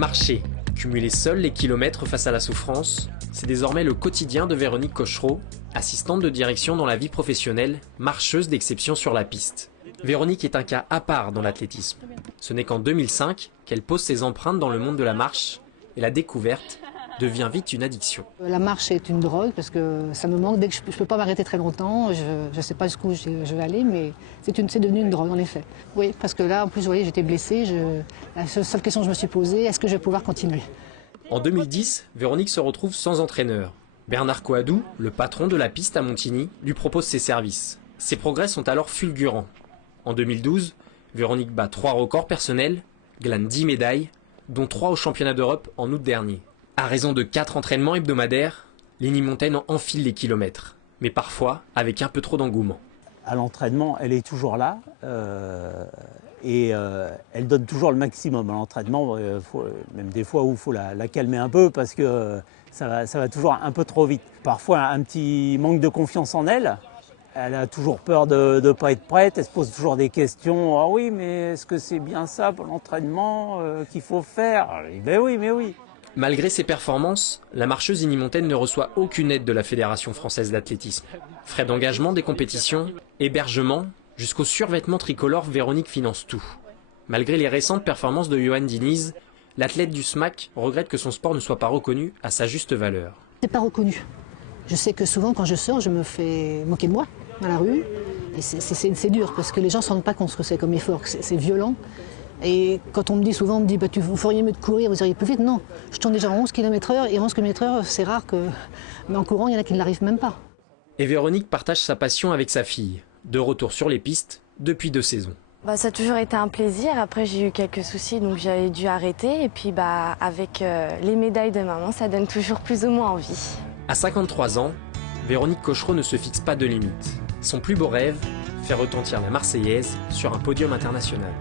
Marcher, cumuler seule les kilomètres face à la souffrance, c'est désormais le quotidien de Véronique Cochereau, assistante de direction dans la vie professionnelle, marcheuse d'exception sur la piste. Véronique est un cas à part dans l'athlétisme. Ce n'est qu'en 2005 qu'elle pose ses empreintes dans le monde de la marche et la découverte devient vite une addiction. La marche est une drogue parce que ça me manque. Dès que je ne peux pas m'arrêter très longtemps, je ne sais pas jusqu'où je vais aller, mais c'est devenu une drogue en effet. Oui, parce que là, en plus, vous voyez, j'étais blessée. La seule question que je me suis posée, est-ce que je vais pouvoir continuer? En 2010, Véronique se retrouve sans entraîneur. Bernard Coadou, le patron de la piste à Montigny, lui propose ses services. Ses progrès sont alors fulgurants. En 2012, Véronique bat 3 records personnels, glane 10 médailles, dont 3 au championnat d'Europe en août dernier. À raison de 4 entraînements hebdomadaires, Lénie Montaine enfile les kilomètres, mais parfois avec un peu trop d'engouement. À l'entraînement, elle est toujours là et elle donne toujours le maximum. À l'entraînement, même des fois où il faut la calmer un peu parce que ça va toujours un peu trop vite. Parfois un petit manque de confiance en elle. Elle a toujours peur de ne pas être prête, elle se pose toujours des questions. « Ah oui, mais est-ce que c'est bien ça pour l'entraînement qu'il faut faire ?» Ben oui, mais oui. Malgré ses performances, la marcheuse Lénie Montaine ne reçoit aucune aide de la Fédération française d'athlétisme. Frais d'engagement des compétitions, hébergement, jusqu'au survêtement tricolore, Véronique finance tout. Malgré les récentes performances de Johan Diniz, l'athlète du SMAC regrette que son sport ne soit pas reconnu à sa juste valeur. C'est pas reconnu. Je sais que souvent, quand je sors, je me fais moquer de moi dans la rue. Et c'est dur parce que les gens ne se rendent pas compte ce que c'est comme effort, c'est violent. Et quand on me dit souvent, bah, vous feriez mieux de courir, vous iriez plus vite. Non, je tourne déjà à 11 km/h et 11 km/h, c'est rare que... Mais en courant, il y en a qui ne l'arrivent même pas. Et Véronique partage sa passion avec sa fille, de retour sur les pistes depuis 2 saisons. Ça a toujours été un plaisir. Après, j'ai eu quelques soucis, donc j'ai dû arrêter. Et puis, avec les médailles de maman, ça donne toujours plus ou moins envie. À 53 ans, Véronique Cochereau ne se fixe pas de limites. Son plus beau rêve, faire retentir la Marseillaise sur un podium international.